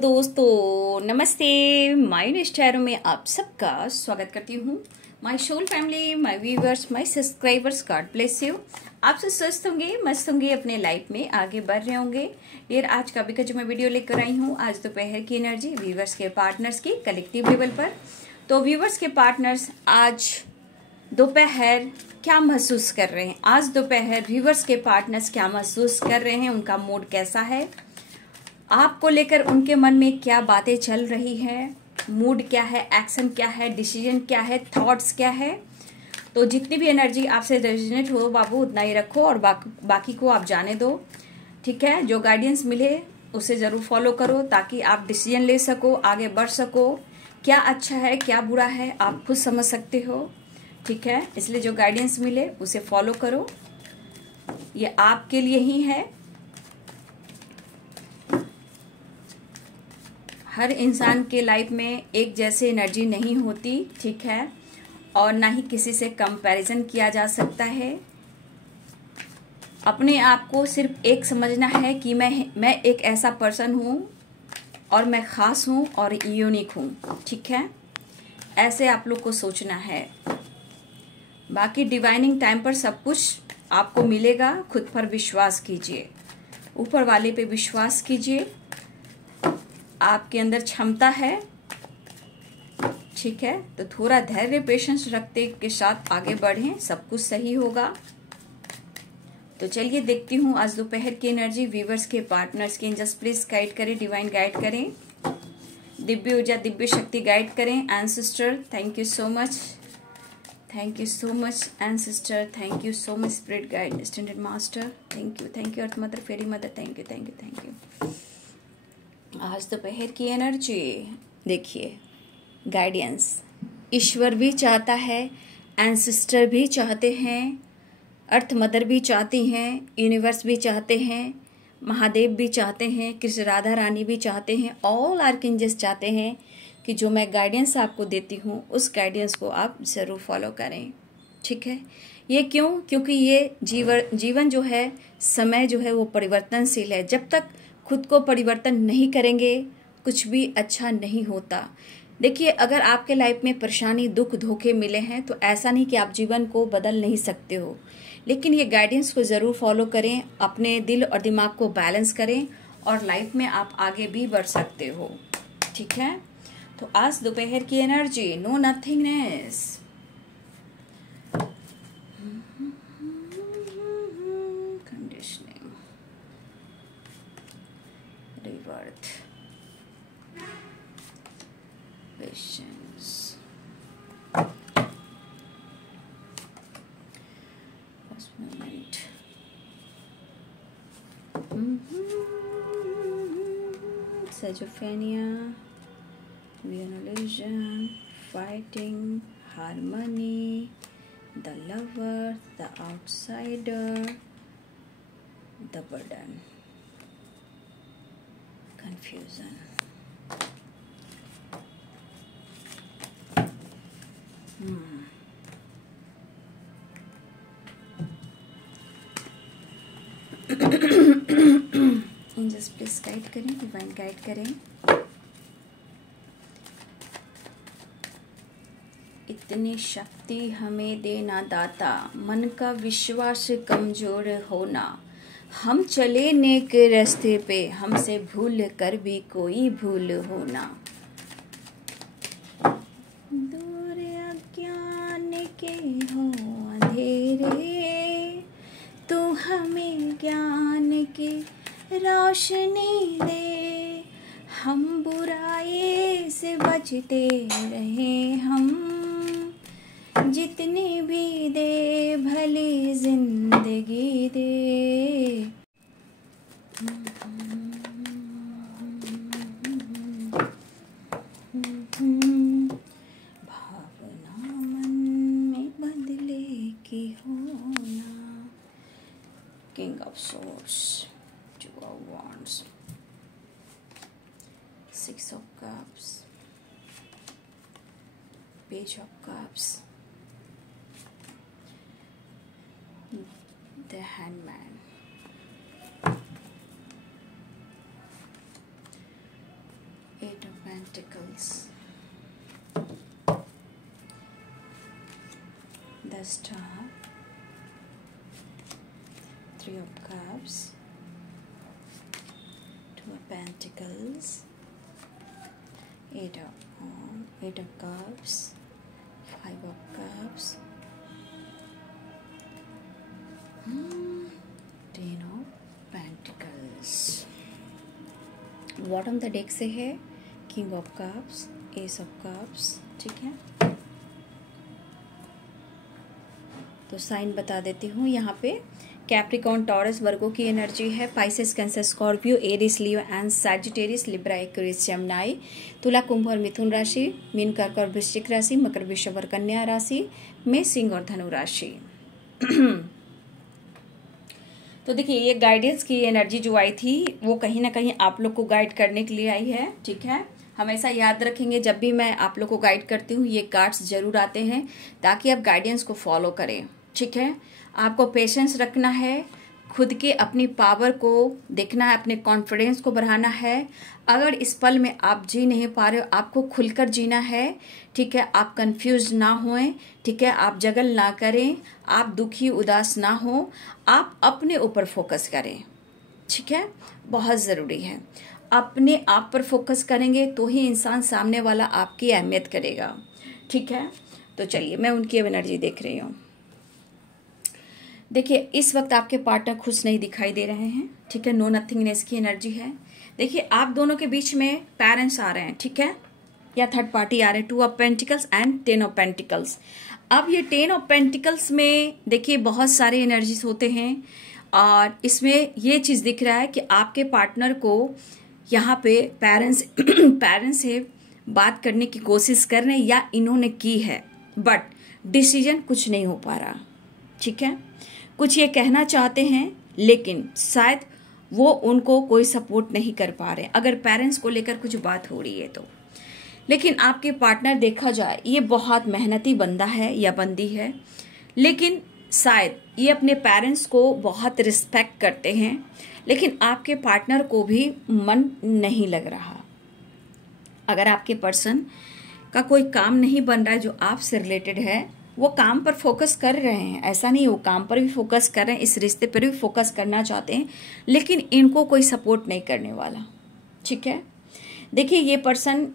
दोस्तों, नमस्ते। माय स्टारों में आप सबका स्वागत करती हूँ। My soul family, my viewers, my subscribers, God bless you. आप सब स्वस्थ होंगे, मस्त होंगे, अपने लाइफ में आगे बढ़ रहे होंगे। डियर, आज का भी जो मैं वीडियो लेकर आई हूँ, आज दोपहर की एनर्जी व्यूवर्स के पार्टनर्स की कलेक्टिव लेवल पर। तो व्यूवर्स के पार्टनर्स आज दोपहर क्या महसूस कर रहे हैं, आज दोपहर व्यूवर्स के पार्टनर्स क्या महसूस कर रहे हैं, उनका मूड कैसा है, आपको लेकर उनके मन में क्या बातें चल रही है, मूड क्या है, एक्शन क्या है, डिसीजन क्या है, थॉट्स क्या है। तो जितनी भी एनर्जी आपसे रेजोनेट हो बाबू उतना ही रखो और बाकी को आप जाने दो। ठीक है, जो गाइडेंस मिले उसे ज़रूर फॉलो करो ताकि आप डिसीजन ले सको, आगे बढ़ सको। क्या अच्छा है क्या बुरा है आप खुद समझ सकते हो। ठीक है, इसलिए जो गाइडेंस मिले उसे फॉलो करो, ये आपके लिए ही है। हर इंसान के लाइफ में एक जैसी एनर्जी नहीं होती, ठीक है, और ना ही किसी से कंपैरिजन किया जा सकता है। अपने आप को सिर्फ एक समझना है कि मैं एक ऐसा पर्सन हूँ और मैं ख़ास हूँ और यूनिक हूँ। ठीक है, ऐसे आप लोग को सोचना है। बाकी डिवाइनिंग टाइम पर सब कुछ आपको मिलेगा। खुद पर विश्वास कीजिए, ऊपर वाले पे विश्वास कीजिए, आपके अंदर क्षमता है। ठीक है, तो थोड़ा धैर्य पेशेंस रखते के साथ आगे बढ़ें, सब कुछ सही होगा। तो चलिए देखती हूँ आज दोपहर की एनर्जी व्यूवर्स के पार्टनर्स के। एंजल्स प्लीज गाइड करें, डिवाइन गाइड करें, दिव्य ऊर्जा दिव्य शक्ति गाइड करें। Ancestor thank you so much, thank you so much ancestor, thank you so much spirit guide, standard master, thank you earth mother, fairy mother, thank you thank you thank you. आज दोपहर की energy देखिए, guidance ईश्वर भी चाहता है, ancestor भी चाहते हैं, अर्थ मदर भी चाहती हैं, यूनिवर्स भी चाहते हैं, महादेव भी चाहते हैं, कृष्ण राधा रानी भी चाहते हैं, ऑल आर्कएंजल्स चाहते हैं कि जो मैं गाइडेंस आपको देती हूँ उस गाइडेंस को आप ज़रूर फॉलो करें। ठीक है, ये क्यों? क्योंकि ये जीवन जो है, समय जो है वो परिवर्तनशील है। जब तक खुद को परिवर्तन नहीं करेंगे कुछ भी अच्छा नहीं होता। देखिए, अगर आपके लाइफ में परेशानी, दुख, धोखे मिले हैं तो ऐसा नहीं कि आप जीवन को बदल नहीं सकते हो, लेकिन ये गाइडेंस को ज़रूर फॉलो करें, अपने दिल और दिमाग को बैलेंस करें और लाइफ में आप आगे भी बढ़ सकते हो। ठीक है, तो आज दोपहर की energy no nothingness, conditioning, rebirth, patience, first moment, schizophrenia, realization, fighting, harmony, the lover, the outsider, the burden, confusion. Angels please guide करें, डिवाइन गाइड करें। इतनी शक्ति हमें देना दाता, मन का विश्वास कमजोर होना, हम चले नेक रास्ते पे, हमसे भूल कर भी कोई भूल होना। दूर अज्ञान के हो अंधेरे, तू हमें ज्ञान की रोशनी दे, हम बुराई से बचते रहे, हम जितनी भी दे भली जिंदगी दे। भावना मन में बदले की होना। King of source, two of wands, six of cups, page of cups, the hangman, Pentacles, the Star, Three of Cups, Two of Pentacles, Eight of Cups, Five of Cups, Ten of Pentacles. Bottom the deck से है king of cups, S of cups, ठीक है। तो sign बता देती हूँ यहाँ पे कैप्रिकॉर्न, टॉरस, वर्गो की एनर्जी है, Pisces, Cancer, Scorpio, Aries, Leo and Sagittarius, Libra, Aquarius, Gemini, Tula, Kumbh और मिथुन राशि, मीन, कर्क और वृश्चिक राशि, मकर, वृषभ और कन्या राशि में, सिंह और धनु राशि। तो देखिए ये गाइडेंस की एनर्जी जो आई थी वो कहीं ना कहीं आप लोग को गाइड करने के लिए आई है, ठीक है। हमेशा याद रखेंगे जब भी मैं आप लोग को गाइड करती हूँ ये कार्ड्स जरूर आते हैं ताकि आप गाइडेंस को फॉलो करें, ठीक है। आपको पेशेंस रखना है, खुद के अपनी पावर को देखना है, अपने कॉन्फिडेंस को बढ़ाना है। अगर इस पल में आप जी नहीं पा रहे हो, आपको खुलकर जीना है, ठीक है। आप कंफ्यूज ना होएं, ठीक है। आप जगल ना करें, आप दुखी उदास ना हो, आप अपने ऊपर फोकस करें, ठीक है। बहुत ज़रूरी है, अपने आप पर फोकस करेंगे तो ही इंसान सामने वाला आपकी अहमियत करेगा, ठीक है। तो चलिए मैं उनकी एनर्जी देख रही हूँ। देखिए इस वक्त आपके पार्टनर खुश नहीं दिखाई दे रहे हैं, ठीक है। नो नथिंगनेस की एनर्जी है। देखिए आप दोनों के बीच में पेरेंट्स आ रहे हैं, ठीक है, या थर्ड पार्टी आ रहे हैं। Two of pentacles and 10 of pentacles. अब ये 10 ऑफ पेंटिकल्स में देखिए बहुत सारे एनर्जीज होते हैं और इसमें ये चीज़ दिख रहा है कि आपके पार्टनर को यहाँ पे पेरेंट्स से बात करने की कोशिश कर रहे हैं या इन्होंने की है, बट डिसीजन कुछ नहीं हो पा रहा, ठीक है। कुछ ये कहना चाहते हैं लेकिन शायद वो उनको कोई सपोर्ट नहीं कर पा रहे अगर पेरेंट्स को लेकर कुछ बात हो रही है तो। लेकिन आपके पार्टनर देखा जाए ये बहुत मेहनती बंदा है या बंदी है, लेकिन शायद ये अपने पेरेंट्स को बहुत रिस्पेक्ट करते हैं, लेकिन आपके पार्टनर को भी मन नहीं लग रहा। अगर आपके पर्सन का कोई काम नहीं बन रहा है जो आपसे रिलेटेड है, वो काम पर फोकस कर रहे हैं, ऐसा नहीं, वो काम पर भी फोकस कर रहे हैं, इस रिश्ते पर भी फोकस करना चाहते हैं, लेकिन इनको कोई सपोर्ट नहीं करने वाला, ठीक है। देखिए ये पर्सन,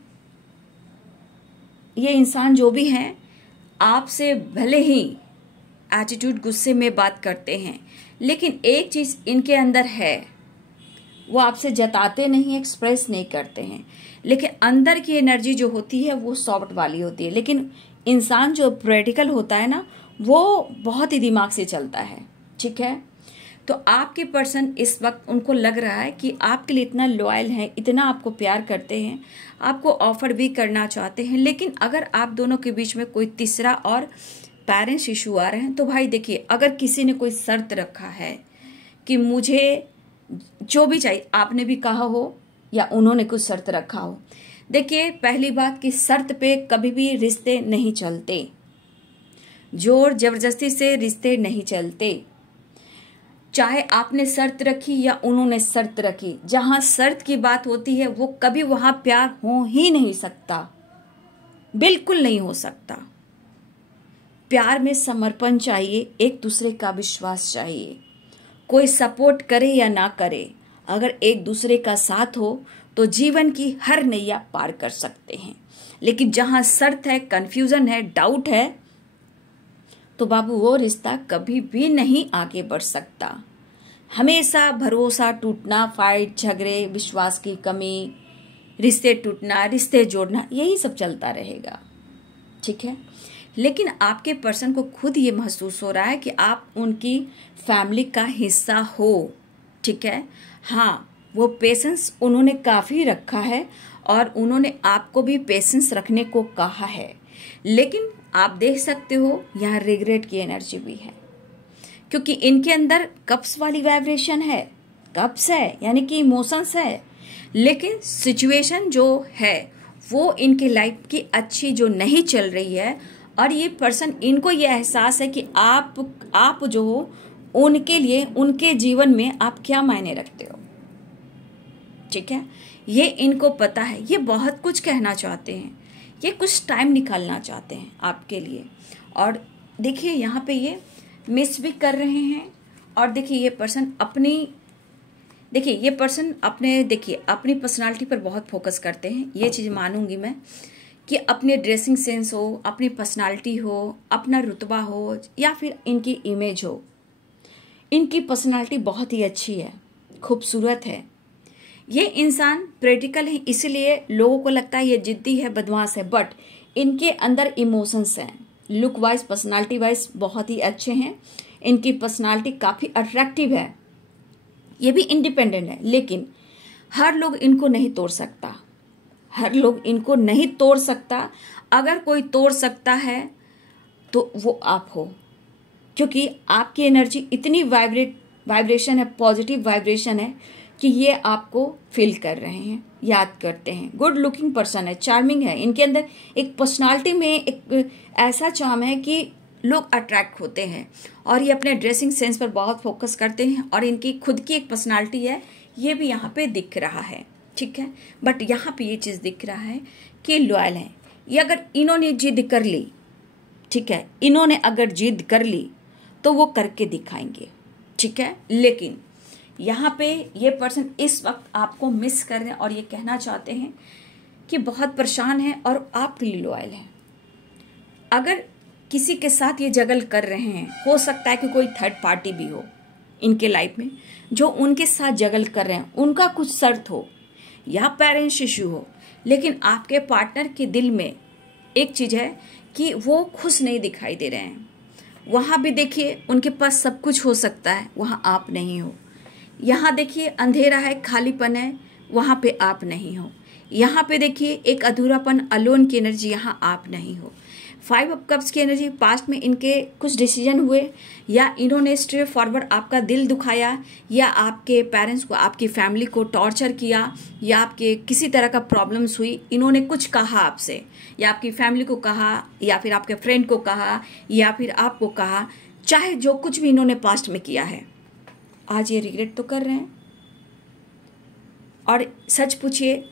ये इंसान जो भी हैं, आपसे भले ही एटीट्यूड, गुस्से में बात करते हैं, लेकिन एक चीज इनके अंदर है, वो आपसे जताते नहीं, एक्सप्रेस नहीं करते हैं, लेकिन अंदर की एनर्जी जो होती है वो सॉफ्ट वाली होती है। लेकिन इंसान जो प्रैक्टिकल होता है ना, वो बहुत ही दिमाग से चलता है, ठीक है। तो आपके पर्सन इस वक्त उनको लग रहा है कि आपके लिए इतना लॉयल है, इतना आपको प्यार करते हैं, आपको ऑफर भी करना चाहते हैं, लेकिन अगर आप दोनों के बीच में कोई तीसरा और पेरेंट्स इशू आ रहे हैं तो भाई देखिए, अगर किसी ने कोई शर्त रखा है कि मुझे जो भी चाहिए, आपने भी कहा हो या उन्होंने कुछ शर्त रखा हो, देखिए पहली बात कि शर्त पे कभी भी रिश्ते नहीं चलते, जोर जबरदस्ती से रिश्ते नहीं चलते। चाहे आपने शर्त रखी या उन्होंने शर्त रखी, जहां शर्त की बात होती है वो कभी वहां प्यार हो ही नहीं सकता, बिल्कुल नहीं हो सकता। प्यार में समर्पण चाहिए, एक दूसरे का विश्वास चाहिए, कोई सपोर्ट करे या ना करे, अगर एक दूसरे का साथ हो तो जीवन की हर नैया पार कर सकते हैं। लेकिन जहां शर्त है, कंफ्यूजन है, डाउट है, तो बाबू वो रिश्ता कभी भी नहीं आगे बढ़ सकता। हमेशा भरोसा टूटना, फाइट, झगड़े, विश्वास की कमी, रिश्ते टूटना, रिश्ते जोड़ना, यही सब चलता रहेगा, ठीक है। लेकिन आपके पर्सन को खुद ये महसूस हो रहा है कि आप उनकी फैमिली का हिस्सा हो, ठीक है। हाँ, वो पेशेंस उन्होंने काफ़ी रखा है और उन्होंने आपको भी पेशेंस रखने को कहा है, लेकिन आप देख सकते हो यहाँ रिग्रेट की एनर्जी भी है, क्योंकि इनके अंदर कप्स वाली वाइब्रेशन है, कप्स है यानी कि इमोशंस है, लेकिन सिचुएशन जो है वो इनके लाइफ की अच्छी जो नहीं चल रही है, और ये पर्सन, इनको ये एहसास है कि आप जो हो उनके लिए, उनके जीवन में आप क्या मायने रखते हो, ठीक है, ये इनको पता है, ये बहुत कुछ कहना चाहते हैं, ये कुछ टाइम निकालना चाहते हैं आपके लिए। और देखिए यहाँ पे ये मिस भी कर रहे हैं। और देखिए ये पर्सन अपनी पर्सनालिटी पर बहुत फोकस करते हैं, ये चीज़ मानूंगी मैं, कि अपने ड्रेसिंग सेंस हो, अपनी पर्सनालिटी हो, अपना रुतबा हो, या फिर इनकी इमेज हो। इनकी पर्सनालिटी बहुत ही अच्छी है, खूबसूरत है। ये इंसान प्रैक्टिकल है, इसलिए लोगों को लगता है ये जिद्दी है, बदमाश है, बट इनके अंदर इमोशंस हैं। लुक वाइज, पर्सनालिटी वाइज बहुत ही अच्छे हैं। इनकी पर्सनालिटी काफ़ी अट्रैक्टिव है। ये भी इंडिपेंडेंट है, लेकिन हर लोग इनको नहीं तोड़ सकता, हर लोग इनको नहीं तोड़ सकता। अगर कोई तोड़ सकता है तो वो आप हो, क्योंकि आपकी एनर्जी इतनी वाइब्रेशन है, पॉजिटिव वाइब्रेशन है कि ये आपको फील कर रहे हैं, याद करते हैं। गुड लुकिंग पर्सन है, चार्मिंग है। इनके अंदर एक पर्सनालिटी में एक ऐसा चार्म है कि लोग अट्रैक्ट होते हैं। और ये अपने ड्रेसिंग सेंस पर बहुत फोकस करते हैं, और इनकी खुद की एक पर्सनालिटी है, ये भी यहाँ पे दिख रहा है, ठीक है। बट यहाँ पे ये चीज़ दिख रहा है कि लॉयल है। ये अगर इन्होंने जिद कर ली, ठीक है, इन्होंने अगर जिद कर ली तो वो करके दिखाएंगे, ठीक है। लेकिन यहाँ पे ये पर्सन इस वक्त आपको मिस कर रहे हैं और ये कहना चाहते हैं कि बहुत परेशान है और आपके लिए लॉयल है। अगर किसी के साथ ये जगल कर रहे हैं, हो सकता है कि कोई थर्ड पार्टी भी हो इनके लाइफ में जो उनके साथ जगल कर रहे हैं, उनका कुछ शर्त हो या पेरेंट्स इश्यू हो, लेकिन आपके पार्टनर के दिल में एक चीज़ है कि वो खुश नहीं दिखाई दे रहे हैं। वहाँ भी देखिए उनके पास सब कुछ हो सकता है, वहाँ आप नहीं हो। यहाँ देखिए अंधेरा है, खालीपन है, वहाँ पे आप नहीं हो। यहाँ पे देखिए एक अधूरापन, अलोन की एनर्जी, यहाँ आप नहीं हो। 5 ऑफ कप्स की एनर्जी, पास्ट में इनके कुछ डिसीजन हुए, या इन्होंने स्ट्रेट फॉरवर्ड आपका दिल दुखाया, या आपके पेरेंट्स को, आपकी फैमिली को टॉर्चर किया, या आपके किसी तरह का प्रॉब्लम्स हुई, इन्होंने कुछ कहा आपसे, या आपकी फैमिली को कहा, या फिर आपके फ्रेंड को कहा, या फिर आपको कहा, चाहे जो कुछ भी इन्होंने पास्ट में किया है, आज ये रिग्रेट तो कर रहे हैं। और सच पूछिए,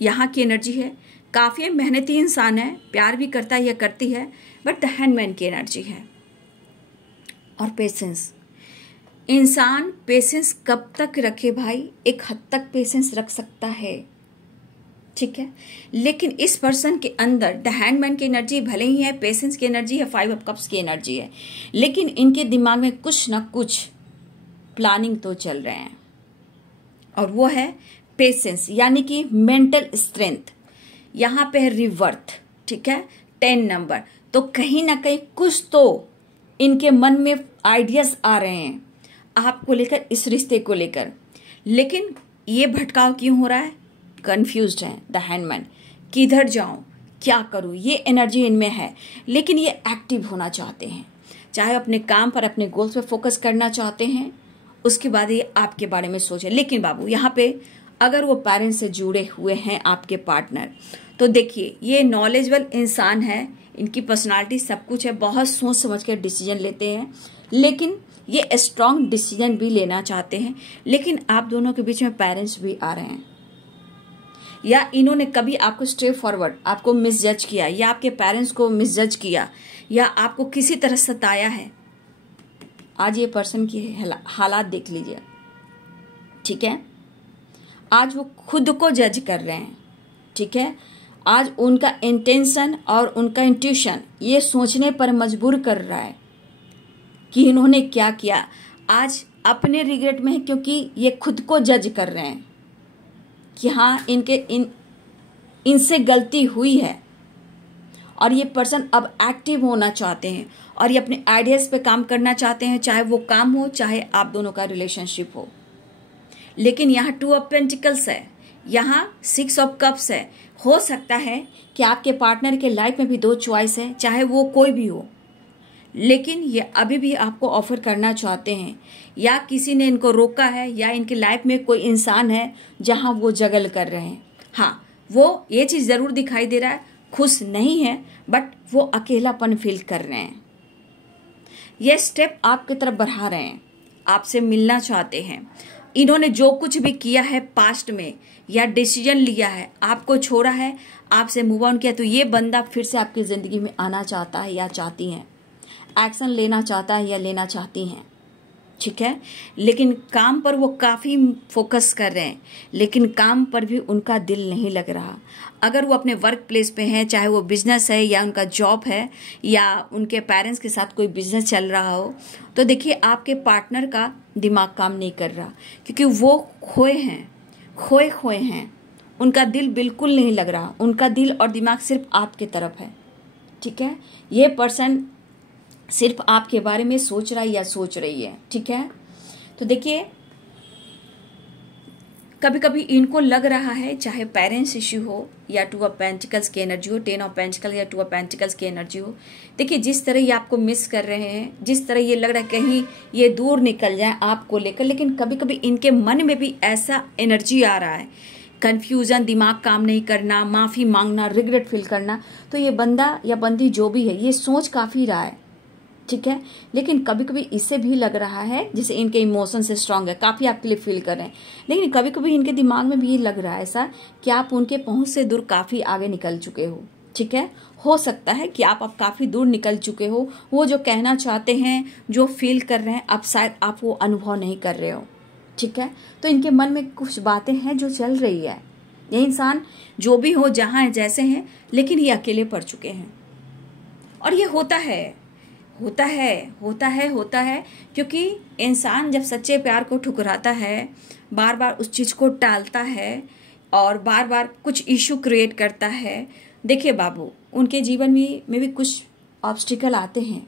यहाँ की एनर्जी है, काफ़ी मेहनती इंसान है, प्यार भी करता है या करती है, बट द हैंडमैन की एनर्जी है। और पेशेंस, इंसान पेशेंस कब तक रखे भाई? एक हद तक पेशेंस रख सकता है, ठीक है। लेकिन इस पर्सन के अंदर द हैंडमैन की एनर्जी भले ही है, पेशेंस की एनर्जी है, 5 ऑफ कप्स की एनर्जी है, लेकिन इनके दिमाग में कुछ ना कुछ प्लानिंग तो चल रहे हैं, और वो है पेशेंस, यानी कि मेंटल स्ट्रेंथ। यहाँ पे है रिवर्थ, ठीक है, 10 नंबर। तो कहीं ना कहीं कुछ तो इनके मन में आइडियाज आ रहे हैं आपको लेकर, इस रिश्ते को लेकर। लेकिन ये भटकाव क्यों हो रहा है? कंफ्यूज्ड है द हैंडमैन, किधर जाऊं, क्या करूं, ये एनर्जी इनमें है। लेकिन ये एक्टिव होना चाहते हैं, चाहे अपने काम पर, अपने गोल्स पे फोकस करना चाहते हैं, उसके बाद ये आपके बारे में सोचे। लेकिन बाबू यहाँ पे अगर वो पेरेंट्स से जुड़े हुए हैं आपके पार्टनर, तो देखिए ये नॉलेजेबल इंसान है, इनकी पर्सनालिटी सब कुछ है, बहुत सोच समझ कर डिसीजन लेते हैं, लेकिन ये स्ट्रॉन्ग डिसीजन भी लेना चाहते हैं। लेकिन आप दोनों के बीच में पेरेंट्स भी आ रहे हैं, या इन्होंने कभी आपको स्ट्रेट फॉरवर्ड आपको मिसजज किया, या आपके पेरेंट्स को मिसजज किया, या आपको किसी तरह सताया है। आज ये पर्सन की हालात देख लीजिए, ठीक है। आज वो खुद को जज कर रहे हैं, ठीक है। आज उनका इंटेंशन और उनका इंट्यूशन ये सोचने पर मजबूर कर रहा है कि इन्होंने क्या किया। आज अपने रिग्रेट में है, क्योंकि ये खुद को जज कर रहे हैं कि हाँ इनसे गलती हुई है। और ये पर्सन अब एक्टिव होना चाहते हैं, और ये अपने आइडियाज पे काम करना चाहते हैं, चाहे वो काम हो, चाहे आप दोनों का रिलेशनशिप हो। लेकिन यहाँ 2 ऑफ पेंटिकल्स है, यहाँ 6 ऑफ कप्स है। हो सकता है कि आपके पार्टनर के लाइफ में भी 2 चॉइस है, चाहे वो कोई भी हो, लेकिन ये अभी भी आपको ऑफर करना चाहते हैं, या किसी ने इनको रोका है, या इनके लाइफ में कोई इंसान है जहां वो जगल कर रहे हैं। हाँ, वो ये चीज जरूर दिखाई दे रहा है, खुश नहीं है, बट वो अकेलापन फील कर रहे हैं। ये स्टेप आपकी तरफ बढ़ा रहे हैं, आपसे मिलना चाहते हैं, इन्होंने जो कुछ भी किया है पास्ट में या डिसीजन लिया है, आपको छोड़ा है, आपसे मूव ऑन किया, तो ये बंदा फिर से आपकी जिंदगी में आना चाहता है या चाहती हैं, एक्शन लेना चाहता है या लेना चाहती हैं, ठीक है। लेकिन काम पर वो काफ़ी फोकस कर रहे हैं, लेकिन काम पर भी उनका दिल नहीं लग रहा। अगर वो अपने वर्क प्लेस पे हैं, चाहे वो बिजनेस है या उनका जॉब है या उनके पेरेंट्स के साथ कोई बिजनेस चल रहा हो, तो देखिए आपके पार्टनर का दिमाग काम नहीं कर रहा, क्योंकि वो खोए हैं। उनका दिल बिल्कुल नहीं लग रहा, उनका दिल और दिमाग सिर्फ आपके तरफ है, ठीक है। ये पर्सन सिर्फ आपके बारे में सोच रहा है या सोच रही है, ठीक है। तो देखिए कभी कभी इनको लग रहा है, चाहे पेरेंट्स इश्यू हो या 2 ऑफ पेंटिकल्स की एनर्जी हो, 10 ऑफ पेंटिकल या 2 ऑफ पेंटिकल्स की एनर्जी हो, देखिए जिस तरह ये आपको मिस कर रहे हैं, जिस तरह ये लग रहा है कहीं ये दूर निकल जाए आपको लेकर, लेकिन कभी कभी इनके मन में भी ऐसा एनर्जी आ रहा है, कन्फ्यूजन, दिमाग काम नहीं करना, माफ़ी मांगना, रिग्रेट फील करना। तो ये बंदा या बंदी जो भी है ये सोच काफ़ी रहा है, ठीक है। लेकिन कभी कभी इससे भी लग रहा है जैसे इनके इमोशन से स्ट्रांग है, काफ़ी आपके लिए फील कर रहे हैं, लेकिन कभी कभी इनके दिमाग में भी ये लग रहा है ऐसा कि आप उनके पहुंच से दूर काफ़ी आगे निकल चुके हो, ठीक है। हो सकता है कि आप काफ़ी दूर निकल चुके हो, वो जो कहना चाहते हैं, जो फील कर रहे हैं, अब शायद आप वो अनुभव नहीं कर रहे हो, ठीक है। तो इनके मन में कुछ बातें हैं जो चल रही है। ये इंसान जो भी हो, जहाँ है, जैसे हैं, लेकिन ये अकेले पड़ चुके हैं। और ये होता है क्योंकि इंसान जब सच्चे प्यार को ठुकराता है, बार बार उस चीज़ को टालता है और बार बार कुछ इशू क्रिएट करता है। देखिए बाबू, उनके जीवन में भी कुछ ऑब्स्टिकल आते हैं।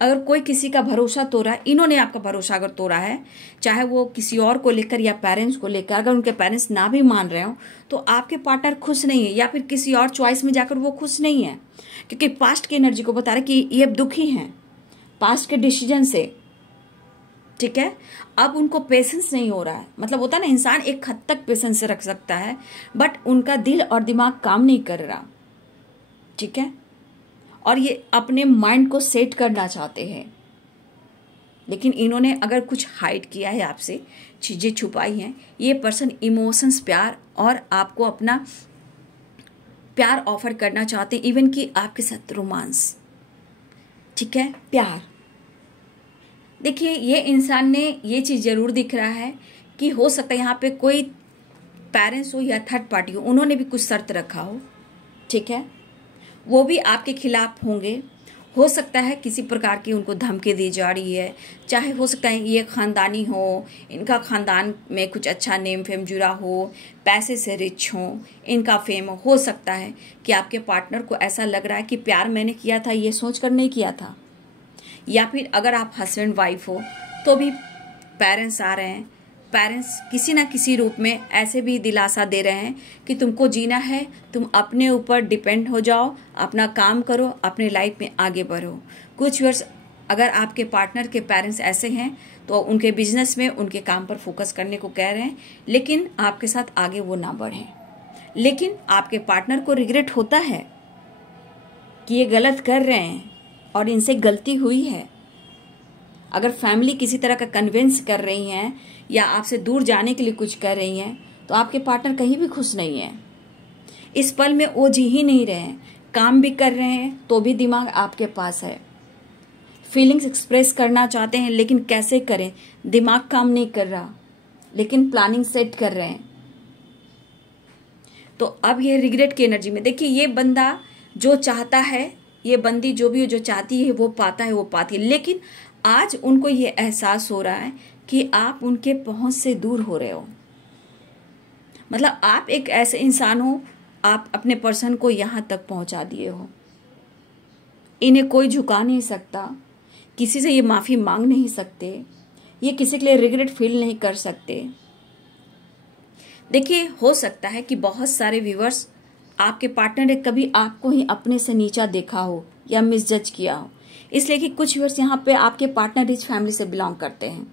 अगर कोई किसी का भरोसा तोड़ा, इन्होंने आपका भरोसा अगर तोड़ा है, चाहे वो किसी और को लेकर या पेरेंट्स को लेकर, अगर उनके पेरेंट्स ना भी मान रहे हो, तो आपके पार्टनर खुश नहीं है या फिर किसी और चॉइस में जाकर वो खुश नहीं है, क्योंकि पास्ट की एनर्जी को बता रहा है कि ये अब दुखी हैं पास्ट के डिसीजन से, ठीक है। अब उनको पेशेंस नहीं हो रहा है, मतलब होता है ना, इंसान एक हद तक पेशेंस रख सकता है, बट उनका दिल और दिमाग काम नहीं कर रहा, ठीक है। और ये अपने माइंड को सेट करना चाहते हैं, लेकिन इन्होंने अगर कुछ हाइड किया है आपसे, चीज़ें छुपाई हैं, ये पर्सन इमोशंस, प्यार और आपको अपना प्यार ऑफर करना चाहते हैं, इवन कि आपके साथ रोमांस, ठीक है, प्यार। देखिए ये इंसान ने ये चीज़ ज़रूर दिख रहा है कि हो सकता है यहाँ पे कोई पेरेंट्स हो या थर्ड पार्टी हो, उन्होंने भी कुछ शर्त रखा हो, ठीक है। वो भी आपके खिलाफ होंगे। हो सकता है किसी प्रकार की उनको धमकी दी जा रही है, चाहे हो सकता है ये ख़ानदानी हो, इनका ख़ानदान में कुछ अच्छा नेम फेम जुड़ा हो, पैसे से रिच हो, इनका फेम हो सकता है कि आपके पार्टनर को ऐसा लग रहा है कि प्यार मैंने किया था ये सोच कर नहीं किया था, या फिर अगर आप हस्बैंड वाइफ हो तो भी पेरेंट्स आ रहे हैं, पेरेंट्स किसी ना किसी रूप में ऐसे भी दिलासा दे रहे हैं कि तुमको जीना है, तुम अपने ऊपर डिपेंड हो जाओ, अपना काम करो, अपने लाइफ में आगे बढ़ो। कुछ वर्ष अगर आपके पार्टनर के पेरेंट्स ऐसे हैं तो उनके बिजनेस में, उनके काम पर फोकस करने को कह रहे हैं, लेकिन आपके साथ आगे वो ना बढ़ें। लेकिन आपके पार्टनर को रिग्रेट होता है कि ये गलत कर रहे हैं और इनसे गलती हुई है। अगर फैमिली किसी तरह का कन्विंस कर रही हैं या आपसे दूर जाने के लिए कुछ कर रही हैं, तो आपके पार्टनर कहीं भी खुश नहीं है। इस पल में वो जी ही नहीं रहे हैं, काम भी कर रहे हैं तो भी दिमाग आपके पास है, फीलिंग्स एक्सप्रेस करना चाहते हैं लेकिन कैसे करें, दिमाग काम नहीं कर रहा, लेकिन प्लानिंग सेट कर रहे हैं। तो अब ये रिग्रेट की एनर्जी में देखिए, ये बंदा जो चाहता है, ये बंदी जो भी जो चाहती है वो पाता है, वो पाती है, लेकिन आज उनको ये एहसास हो रहा है कि आप उनके पहुंच से दूर हो रहे हो। मतलब आप एक ऐसे इंसान हो, आप अपने पर्सन को यहाँ तक पहुंचा दिए हो, इन्हें कोई झुका नहीं सकता, किसी से ये माफ़ी मांग नहीं सकते, ये किसी के लिए रिग्रेट फील नहीं कर सकते। देखिए हो सकता है कि बहुत सारे व्यूअर्स, आपके पार्टनर ने कभी आपको ही अपने से नीचा देखा हो या मिसजज किया हो, इसलिए कि कुछ व्यूअर्स यहाँ पे आपके पार्टनर रिच फैमिली से बिलोंग करते हैं,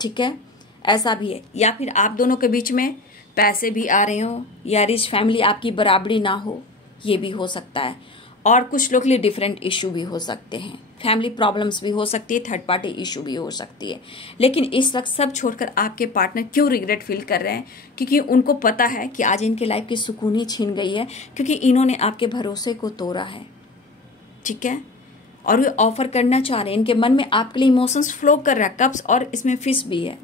ठीक है, ऐसा भी है। या फिर आप दोनों के बीच में पैसे भी आ रहे हो या रिच फैमिली आपकी बराबरी ना हो, ये भी हो सकता है। और कुछ लोग के लिए डिफरेंट इशू भी हो सकते हैं, फैमिली प्रॉब्लम्स भी हो सकती है, थर्ड पार्टी इशू भी हो सकती है। लेकिन इस वक्त सब छोड़कर आपके पार्टनर क्यों रिग्रेट फील कर रहे हैं? क्योंकि उनको पता है कि आज इनके लाइफ की सुकून ही छीन गई है, क्योंकि इन्होंने आपके भरोसे को तोड़ा है। ठीक है, और वे ऑफर करना चाह रहे हैं, इनके मन में आपके लिए इमोशंस फ्लो कर रहा है, कप्स और इसमें फिश भी है,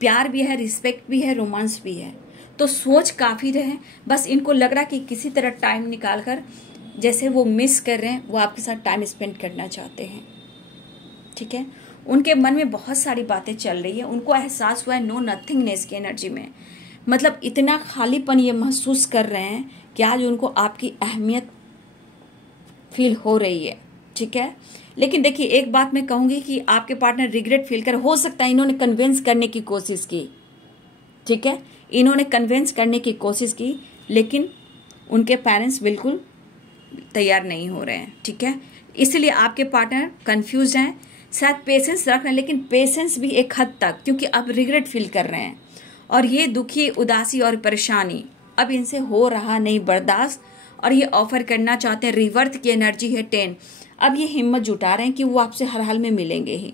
प्यार भी है, रिस्पेक्ट भी है, रोमांस भी है। तो सोच काफी रहे, बस इनको लग रहा है कि किसी तरह टाइम निकाल कर, जैसे वो मिस कर रहे हैं, वो आपके साथ टाइम स्पेंड करना चाहते हैं। ठीक है, उनके मन में बहुत सारी बातें चल रही है, उनको एहसास हुआ है नो नथिंगनेस की एनर्जी में, मतलब इतना खालीपन ये महसूस कर रहे हैं कि आज उनको आपकी अहमियत फील हो रही है। ठीक है, लेकिन देखिए एक बात मैं कहूंगी कि आपके पार्टनर रिग्रेट फील कर, हो सकता है इन्होंने कन्विंस करने की कोशिश की। ठीक है, इन्होंने कन्विंस करने की कोशिश की, लेकिन उनके पेरेंट्स बिल्कुल तैयार नहीं हो रहे हैं। ठीक है, इसलिए आपके पार्टनर कंफ्यूज हैं, शायद पेशेंस रख रहे हैं, लेकिन पेशेंस भी एक हद तक, क्योंकि अब रिग्रेट फील कर रहे हैं और ये दुखी, उदासी और परेशानी अब इनसे हो रहा नहीं बर्दाश्त, और ये ऑफर करना चाहते हैं। रिवर्थ की एनर्जी है 10। अब ये हिम्मत जुटा रहे हैं कि वो आपसे हर हाल में मिलेंगे ही,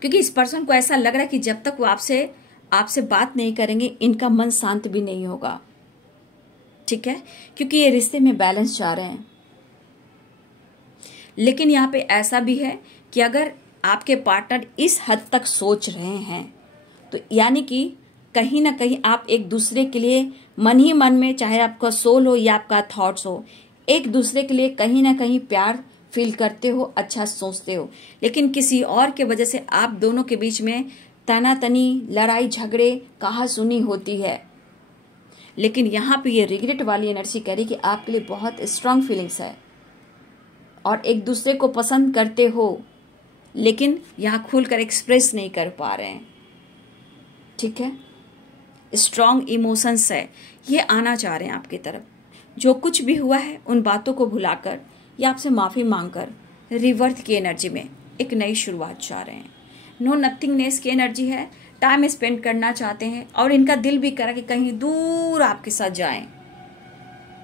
क्योंकि इस पर्सन को ऐसा लग रहा है कि जब तक वो आपसे बात नहीं करेंगे, इनका मन शांत भी नहीं होगा। ठीक है, क्योंकि ये रिश्ते में बैलेंस चाह रहे हैं। लेकिन यहाँ पे ऐसा भी है कि अगर आपके पार्टनर इस हद तक सोच रहे हैं, तो यानी कि कहीं ना कहीं आप एक दूसरे के लिए मन ही मन में, चाहे आपका सोल हो या आपका थॉट्स हो, एक दूसरे के लिए कहीं ना कहीं प्यार फील करते हो, अच्छा सोचते हो। लेकिन किसी और के वजह से आप दोनों के बीच में तनातनी, लड़ाई झगड़े, कहा सुनी होती है। लेकिन यहाँ पे ये रिग्रेट वाली एनर्जी कह रही कि आपके लिए बहुत स्ट्रांग फीलिंग्स है और एक दूसरे को पसंद करते हो, लेकिन यहाँ खुलकर एक्सप्रेस नहीं कर पा रहे हैं। ठीक है, स्ट्रांग इमोशंस है, ये आना चाह रहे हैं आपकी तरफ। जो कुछ भी हुआ है उन बातों को भुलाकर या आपसे माफी मांगकर रिवर्थ की एनर्जी में एक नई शुरुआत चाह रहे हैं। नो नथिंगनेस की एनर्जी है, टाइम स्पेंड करना चाहते हैं और इनका दिल भी कह रहा है कि कहीं दूर आपके साथ जाएं।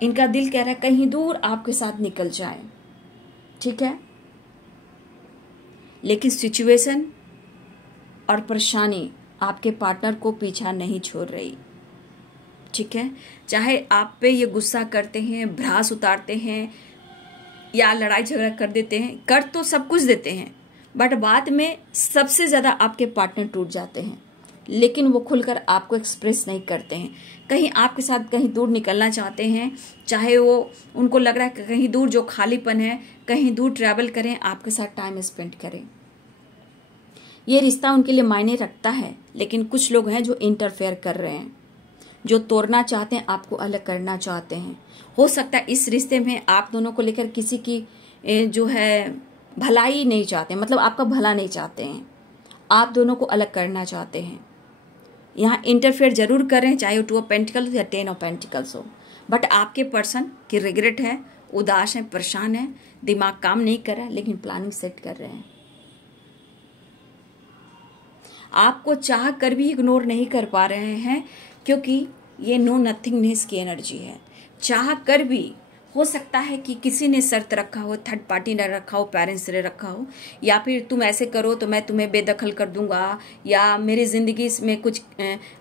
इनका दिल कह रहा है कहीं दूर आपके साथ निकल जाएं। ठीक है, लेकिन सिचुएशन और परेशानी आपके पार्टनर को पीछा नहीं छोड़ रही। ठीक है, चाहे आप पे ये गुस्सा करते हैं, भ्रास उतारते हैं या लड़ाई झगड़ा कर देते हैं, कर तो सब कुछ देते हैं, बट बाद में सबसे ज्यादा आपके पार्टनर टूट जाते हैं, लेकिन वो खुलकर आपको एक्सप्रेस नहीं करते हैं। कहीं आपके साथ कहीं दूर निकलना चाहते हैं, चाहे वो उनको लग रहा है कि कहीं दूर जो खालीपन है, कहीं दूर ट्रैवल करें, आपके साथ टाइम स्पेंड करें। ये रिश्ता उनके लिए मायने रखता है, लेकिन कुछ लोग हैं जो इंटरफेयर कर रहे हैं, जो तोड़ना चाहते हैं, आपको अलग करना चाहते हैं। हो सकता है इस रिश्ते में आप दोनों को लेकर किसी की जो है भलाई नहीं चाहते, मतलब आपका भला नहीं चाहते हैं, आप दोनों को अलग करना चाहते हैं। यहाँ इंटरफेयर जरूर कर रहे हैं, चाहे वो 2 ऑफ पेंटिकल्स या 10 ऑफ पेंटिकल्स हो, बट आपके पर्सन की रिग्रेट है, उदास है, परेशान है, दिमाग काम नहीं कर रहा है, लेकिन प्लानिंग सेट कर रहे हैं। आपको चाह कर भी इग्नोर नहीं कर पा रहे हैं, क्योंकि ये नो नथिंगनेस की एनर्जी है। चाह कर भी हो सकता है कि किसी ने शर्त रखा हो, थर्ड पार्टी ने रखा हो, पेरेंट्स ने रखा हो, या फिर तुम ऐसे करो तो मैं तुम्हें बेदखल कर दूंगा, या मेरी जिंदगी में कुछ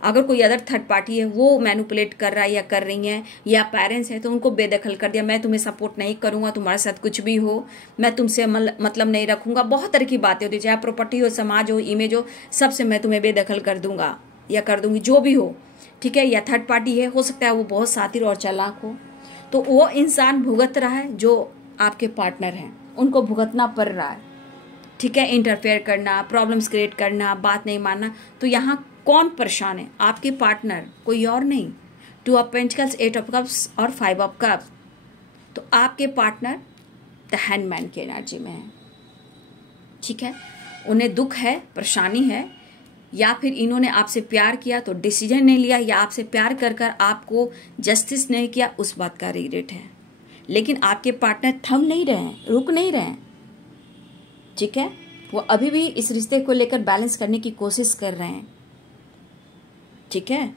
अगर कोई अदर थर्ड पार्टी है वो मैनिपुलेट कर रहा है या कर रही है, या पेरेंट्स है तो उनको बेदखल कर दिया, मैं तुम्हें सपोर्ट नहीं करूंगा, तुम्हारे साथ कुछ भी हो, मैं तुमसे मतलब नहीं रखूंगा। बहुत तरह की बातें होती है, चाहे प्रॉपर्टी हो, समाज हो, इमेज हो, सबसे मैं तुम्हें बेदखल कर दूंगा या कर दूंगी, जो भी हो। ठीक है, या थर्ड पार्टी है, हो सकता है वो बहुत शातिर और चालाक हो, तो वो इंसान भुगत रहा है, जो आपके पार्टनर हैं उनको भुगतना पड़ रहा है। ठीक है, इंटरफेयर करना, प्रॉब्लम्स क्रिएट करना, बात नहीं मानना। तो यहाँ कौन परेशान है? आपके पार्टनर, कोई और नहीं। 2 ऑफ पेंटिकल्स, 8 ऑफ कप्स और 5 ऑफ कप्स। तो आपके पार्टनर द हैंडमैन की एनर्जी में है। ठीक है, उन्हें दुख है, परेशानी है, या फिर इन्होंने आपसे प्यार किया तो डिसीजन नहीं लिया, या आपसे प्यार कर कर आपको जस्टिस नहीं किया, उस बात का रिग्रेट है। लेकिन आपके पार्टनर थम नहीं रहे हैं, रुक नहीं रहे हैं। ठीक है, वो अभी भी इस रिश्ते को लेकर बैलेंस करने की कोशिश कर रहे हैं। ठीक है,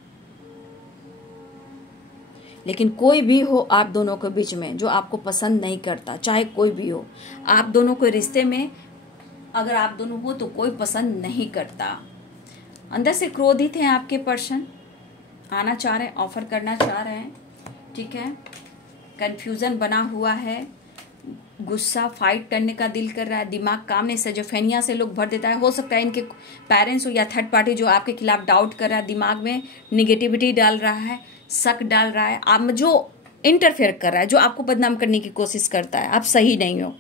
लेकिन कोई भी हो आप दोनों के बीच में जो आपको पसंद नहीं करता, चाहे कोई भी हो, आप दोनों के रिश्ते में अगर आप दोनों हो तो कोई पसंद नहीं करता। अंदर से क्रोधित है आपके पर्सन, आना चाह रहे हैं, ऑफर करना चाह रहे हैं, ठीक है। कंफ्यूजन बना हुआ है, गुस्सा, फाइट करने का दिल कर रहा है, दिमाग काम नहीं, सजोफेनिया से लोग भर देता है। हो सकता है इनके पेरेंट्स हो या थर्ड पार्टी जो आपके खिलाफ डाउट कर रहा है, दिमाग में निगेटिविटी डाल रहा है, शक डाल रहा है, आप जो इंटरफेयर कर रहा है, जो आपको बदनाम करने की कोशिश करता है, आप सही नहीं हो,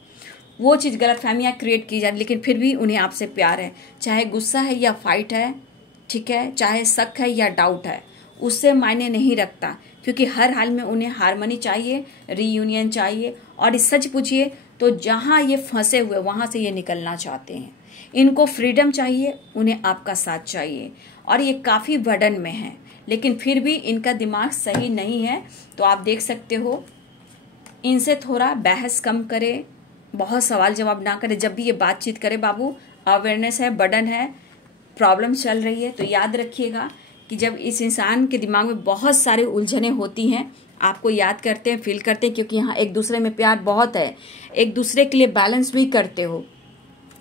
वो चीज़ गलत फहमियाँ क्रिएट की जा रही, लेकिन फिर भी उन्हें आपसे प्यार है। चाहे गुस्सा है या फाइट है, ठीक है, चाहे शक है या डाउट है, उससे मायने नहीं रखता, क्योंकि हर हाल में उन्हें हार्मनी चाहिए, रीयूनियन चाहिए। और इस सच पूछिए तो जहाँ ये फंसे हुए वहाँ से ये निकलना चाहते हैं, इनको फ्रीडम चाहिए, उन्हें आपका साथ चाहिए। और ये काफ़ी बर्डन में है, लेकिन फिर भी इनका दिमाग सही नहीं है। तो आप देख सकते हो, इनसे थोड़ा बहस कम करे, बहुत सवाल जवाब ना करे, जब भी ये बातचीत करे। बाबू अवेयरनेस है, बर्डन है, प्रॉब्लम चल रही है, तो याद रखिएगा कि जब इस इंसान के दिमाग में बहुत सारे उलझने होती हैं, आपको याद करते हैं, फील करते हैं, क्योंकि यहाँ एक दूसरे में प्यार बहुत है, एक दूसरे के लिए बैलेंस भी करते हो,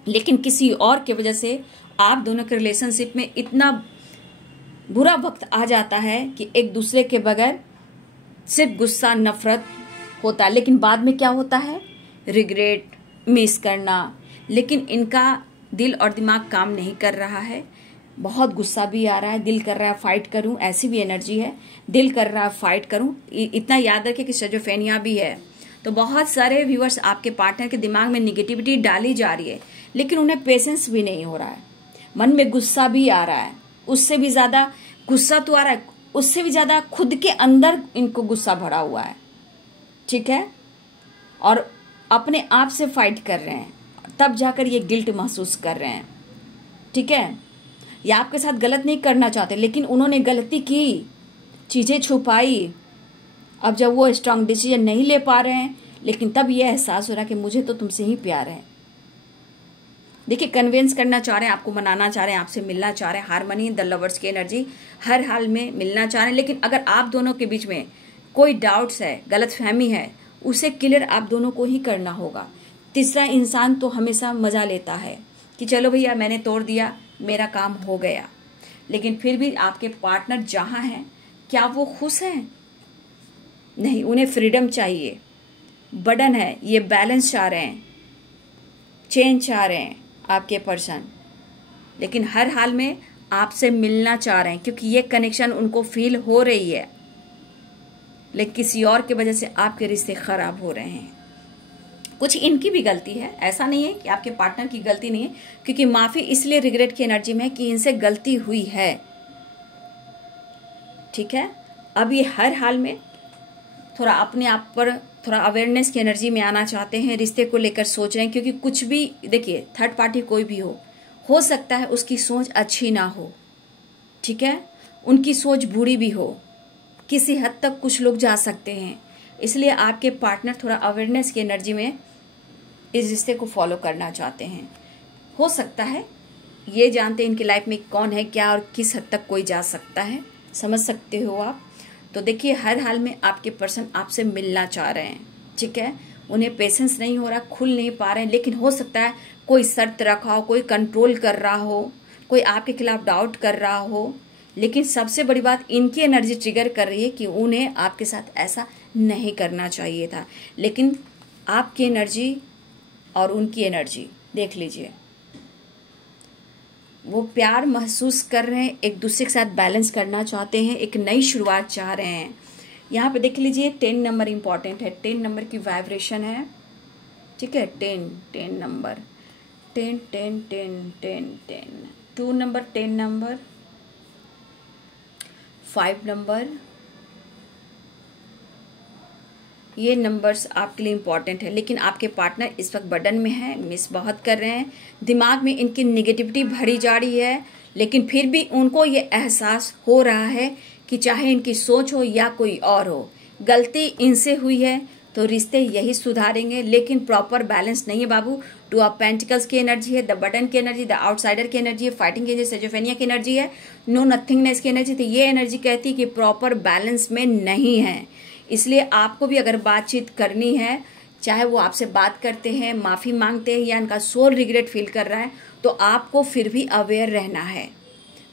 लेकिन किसी और के वजह से आप दोनों के रिलेशनशिप में इतना बुरा वक्त आ जाता है कि एक दूसरे के बगैर सिर्फ गुस्सा, नफरत होता है, लेकिन बाद में क्या होता है, रिग्रेट, मिस करना। लेकिन इनका दिल और दिमाग काम नहीं कर रहा है, बहुत गुस्सा भी आ रहा है, दिल कर रहा है फाइट करूं, ऐसी भी एनर्जी है, दिल कर रहा है फाइट करूं। इतना याद रखें कि सजोफेनिया भी है। तो बहुत सारे व्यूअर्स आपके पार्टनर के दिमाग में निगेटिविटी डाली जा रही है, लेकिन उन्हें पेशेंस भी नहीं हो रहा है, मन में गुस्सा भी आ रहा है, उससे भी ज्यादा गुस्सा तो आ रहा है, उससे भी ज्यादा खुद के अंदर इनको गुस्सा भरा हुआ है, ठीक है, और अपने आप से फाइट कर रहे हैं, तब जाकर ये गिल्ट महसूस कर रहे हैं, ठीक है। या आपके साथ गलत नहीं करना चाहते, लेकिन उन्होंने गलती की, चीजें छुपाई। अब जब वो स्ट्रांग डिसीजन नहीं ले पा रहे हैं, लेकिन तब ये एहसास हो रहा है कि मुझे तो तुमसे ही प्यार है। देखिए, कन्विंस करना चाह रहे हैं, आपको मनाना चाह रहे हैं, आपसे मिलना चाह रहे हैं, हार्मनी, द लवर्स की एनर्जी, हर हाल में मिलना चाह रहे हैं। लेकिन अगर आप दोनों के बीच में कोई डाउट्स है, गलतफहमी है, उसे क्लियर आप दोनों को ही करना होगा। तीसरा इंसान तो हमेशा मजा लेता है कि चलो भैया मैंने तोड़ दिया, मेरा काम हो गया, लेकिन फिर भी आपके पार्टनर जहां हैं, क्या वो खुश हैं? नहीं, उन्हें फ्रीडम चाहिए, बर्डन है, ये बैलेंस चाह रहे हैं, चेंज चाह रहे हैं आपके पर्सन, लेकिन हर हाल में आपसे मिलना चाह रहे हैं, क्योंकि ये कनेक्शन उनको फील हो रही है, लेकिन किसी और की वजह से आपके रिश्ते खराब हो रहे हैं। कुछ इनकी भी गलती है, ऐसा नहीं है कि आपके पार्टनर की गलती नहीं है, क्योंकि माफी इसलिए रिग्रेट की एनर्जी में है कि इनसे गलती हुई है, ठीक है। अब ये हर हाल में थोड़ा अपने आप पर थोड़ा अवेयरनेस की एनर्जी में आना चाहते हैं, रिश्ते को लेकर सोच रहे हैं, क्योंकि कुछ भी देखिए, थर्ड पार्टी कोई भी हो सकता है उसकी सोच अच्छी ना हो, ठीक है, उनकी सोच बुरी भी हो, किसी हद तक कुछ लोग जा सकते हैं। इसलिए आपके पार्टनर थोड़ा अवेयरनेस की एनर्जी में इस रिश्ते को फॉलो करना चाहते हैं। हो सकता है ये जानते हैं इनकी लाइफ में कौन है, क्या और किस हद तक कोई जा सकता है, समझ सकते हो आप। तो देखिए, हर हाल में आपके पर्सन आपसे मिलना चाह रहे हैं, ठीक है, उन्हें पेशेंस नहीं हो रहा, खुल नहीं पा रहे हैं, लेकिन हो सकता है कोई शर्त रखा हो, कोई कंट्रोल कर रहा हो, कोई आपके खिलाफ डाउट कर रहा हो। लेकिन सबसे बड़ी बात, इनकी एनर्जी ट्रिगर कर रही है कि उन्हें आपके साथ ऐसा नहीं करना चाहिए था, लेकिन आपकी एनर्जी और उनकी एनर्जी देख लीजिए, वो प्यार महसूस कर रहे हैं, एक दूसरे के साथ बैलेंस करना चाहते हैं, एक नई शुरुआत चाह रहे हैं। यहाँ पे देख लीजिए 10 नंबर इंपॉर्टेंट है, 10 नंबर की वाइब्रेशन है, ठीक है, 10 नंबर, 10 10 10 10 10, 2 नंबर, 10 नंबर, 5 नंबर, ये नंबर्स आपके लिए इंपॉर्टेंट है। लेकिन आपके पार्टनर इस वक्त बर्डन में है, मिस बहुत कर रहे हैं, दिमाग में इनकी निगेटिविटी भरी जा रही है, लेकिन फिर भी उनको ये एहसास हो रहा है कि चाहे इनकी सोच हो या कोई और हो, गलती इनसे हुई है, तो रिश्ते यही सुधारेंगे, लेकिन प्रॉपर बैलेंस नहीं है बाबू। 2 ऑफ पेंटिकल्स की एनर्जी है, द बटन की एनर्जी, द आउटसाइडर की एनर्जी है, फाइटिंग की एनर्जी, सेजोफेनिया की एनर्जी है, नो नथिंगनेस की एनर्जी। तो ये एनर्जी कहती है कि प्रॉपर बैलेंस में नहीं है, इसलिए आपको भी अगर बातचीत करनी है, चाहे वो आपसे बात करते हैं, माफ़ी मांगते हैं या इनका सोल रिग्रेट फील कर रहा है, तो आपको फिर भी अवेयर रहना है,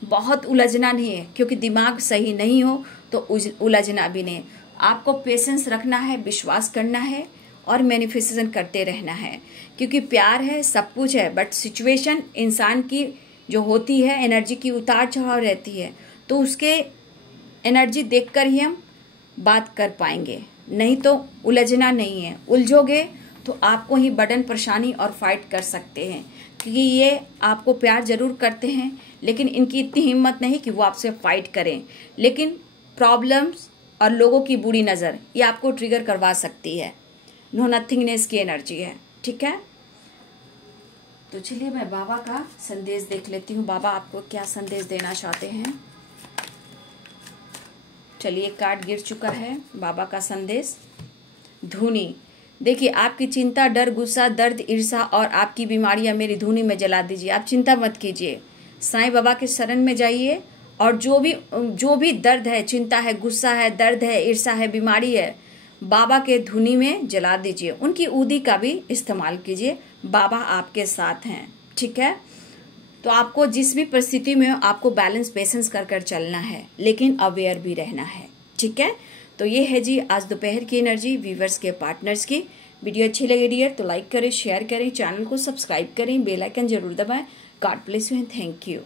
बहुत उलझना नहीं है, क्योंकि दिमाग सही नहीं हो तो उलझना भी नहीं। आपको पेशेंस रखना है, विश्वास करना है और मैनिफेस्टेशन करते रहना है, क्योंकि प्यार है, सब कुछ है, बट सिचुएशन इंसान की जो होती है, एनर्जी की उतार चढ़ाव रहती है, तो उसके एनर्जी देखकर ही हम बात कर पाएंगे, नहीं तो उलझना नहीं है। उलझोगे तो आपको ही बर्डन, परेशानी और फाइट कर सकते हैं, क्योंकि ये आपको प्यार जरूर करते हैं, लेकिन इनकी इतनी हिम्मत नहीं कि वो आपसे फाइट करें। लेकिन प्रॉब्लम्स और लोगों की बुरी नज़र ये आपको ट्रिगर करवा सकती है। नो नथिंगनेस की एनर्जी है, ठीक है। तो चलिए मैं बाबा का संदेश देख लेती हूँ, बाबा आपको क्या संदेश देना चाहते हैं। चलिए कार्ड गिर चुका है, बाबा का संदेश। धुनी, देखिए आपकी चिंता, डर, गुस्सा, दर्द, ईर्ष्या और आपकी बीमारियां मेरी धुनी में जला दीजिए। आप चिंता मत कीजिए, साईं बाबा के शरण में जाइए और जो भी दर्द है, चिंता है, गुस्सा है, दर्द है, ईर्ष्या है, बीमारी है, बाबा के धुनी में जला दीजिए। उनकी ऊदी का भी इस्तेमाल कीजिए, बाबा आपके साथ हैं, ठीक है। तो आपको जिस भी परिस्थिति में हो, आपको बैलेंस, पेशेंस कर कर चलना है, लेकिन अवेयर भी रहना है, ठीक है। तो ये है जी आज दोपहर की एनर्जी व्यूअर्स के पार्टनर्स की। वीडियो अच्छी लगी डियर तो लाइक करें, शेयर करें, चैनल को सब्सक्राइब करें, बेल आइकन जरूर दबाएं। God bless you and thank you.